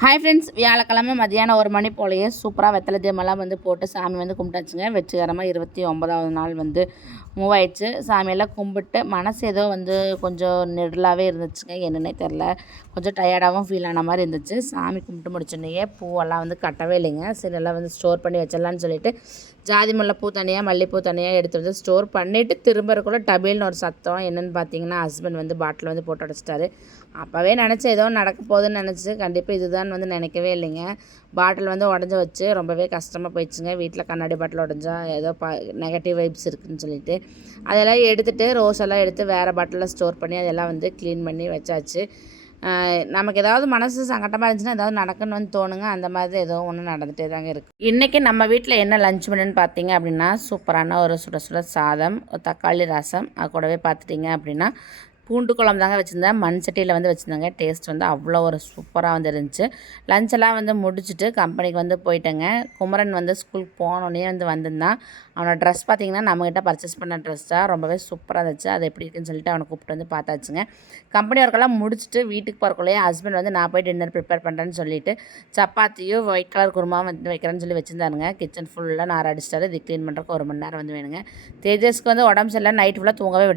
Hi friends வியாழக்கிழமை மதியானம் ஒரு மணி போலயே சூப்பராக வெத்தலை தீமெல்லாம் வந்து போட்டு சாமி வந்து கும்பிட்டாச்சுங்க. வெற்றிகரமாக இருபத்தி ஒன்பதாவது நாள் வந்து மூவ் ஆயிடுச்சு சாமியெல்லாம் கும்பிட்டு மனசு ஏதோ வந்து கொஞ்சம் நெடலாகவே இருந்துச்சுங்க. என்னன்னே தெரில கொஞ்சம் டயர்டாகவும் ஃபீல் ஆன மாதிரி இருந்துச்சு. சாமி கும்பிட்டு முடிச்சோடனே பூவெல்லாம் வந்து கட்டவே இல்லைங்க. சரி எல்லாம் வந்து ஸ்டோர் பண்ணி வச்சிடலான்னு சொல்லிட்டு ஜாதி முல்லைப்பூ தனியாக மல்லிகைப்பூ தனியாக எடுத்து வந்து ஸ்டோர் பண்ணிவிட்டு திரும்பறக்குள்ளே டபிள்னு ஒரு சத்தம் என்னென்னு பார்த்தீங்கன்னா ஹஸ்பண்ட் வந்து பாட்டில் வந்து போட்டு அடைச்சிட்டாரு அப்போவே நினச்சேன் ஏதோ நடக்க போகுதுன்னு நினச்சி கண்டிப்பாக இதுதான் வந்து நினைக்கவே இல்லைங்க. பாட்டில் வந்து உடஞ்சி வச்சு ரொம்பவே கஷ்டமாக போயிடுச்சுங்க. வீட்டில் கண்ணாடி பாட்டில் உடஞ்சா ஏதோ ப நெகட்டிவ் வைப்ஸ் இருக்குதுன்னு சொல்லிட்டு. அதெல்லாம் எடுத்துகிட்டு ரோஸ் எல்லாம் எடுத்து வேறு பாட்டிலில் ஸ்டோர் பண்ணி அதெல்லாம் வந்து க்ளீன் பண்ணி வச்சாச்சு. நமக்கு ஏதாவது மனசு சங்கட்டமாக இருந்துச்சுன்னா ஏதாவது நடக்குன்னு வந்து தோணுங்க அந்த மாதிரி ஏதோ ஒன்று நடந்துகிட்டே தாங்க இருக்குது இன்றைக்கி நம்ம வீட்டில் என்ன லஞ்ச் பண்ணுன்னு பார்த்தீங்க அப்படின்னா சூப்பரான ஒரு சுட சுட சாதம் தக்காளி ரசம் அது கூடவே பார்த்துட்டிங்க அப்படின்னா பூண்டு குழம்பு தாங்க வச்சுருந்தேன். மண் சட்டியில் வந்து வச்சுருந்தாங்க. டேஸ்ட் வந்து அவ்வளோ ஒரு சூப்பராக வந்து இருந்துச்சு. லஞ்செல்லாம் வந்து முடிச்சுட்டு கம்பெனிக்கு வந்து போயிட்டேங்க. குமரன் வந்து ஸ்கூலுக்கு போனோடனே வந்து வந்திருந்தான் அவனோட ட்ரெஸ் பார்த்திங்கன்னா நம்மகிட்ட பர்ச்சேஸ் பண்ண ட்ரெஸ் தான். ரொம்பவே சூப்பராக இருந்துச்சு. அது எப்படி இருக்குன்னு சொல்லிட்டு அவனை கூப்பிட்டு வந்து பார்த்தாச்சுங்க. கம்பெனி ஒர்க்கெல்லாம் முடிச்சுட்டு வீட்டுக்கு போகிறக்குள்ளேயே ஹஸ்பண்ட் வந்து நான் போய் டின்னர் ப்ரிப்பேர் பண்ணுறேன்னு சொல்லிட்டு சப்பாத்தியும் ஒயிட் கலர் குருமா வந்து வைக்கிறேன்னு சொல்லி வச்சுருந்தாருங்க. கிச்சன் ஃபுல்லாக நார் அடிச்சிட்டாரு. இது க்ளீன் பண்ணுறக்கு ஒரு மணி நேரம் வந்து வேணுங்க. தேஜஸ்க்கு வந்து உடம்பு சரியில்லை. நைட் ஃபுல்லாக தூங்கவே விட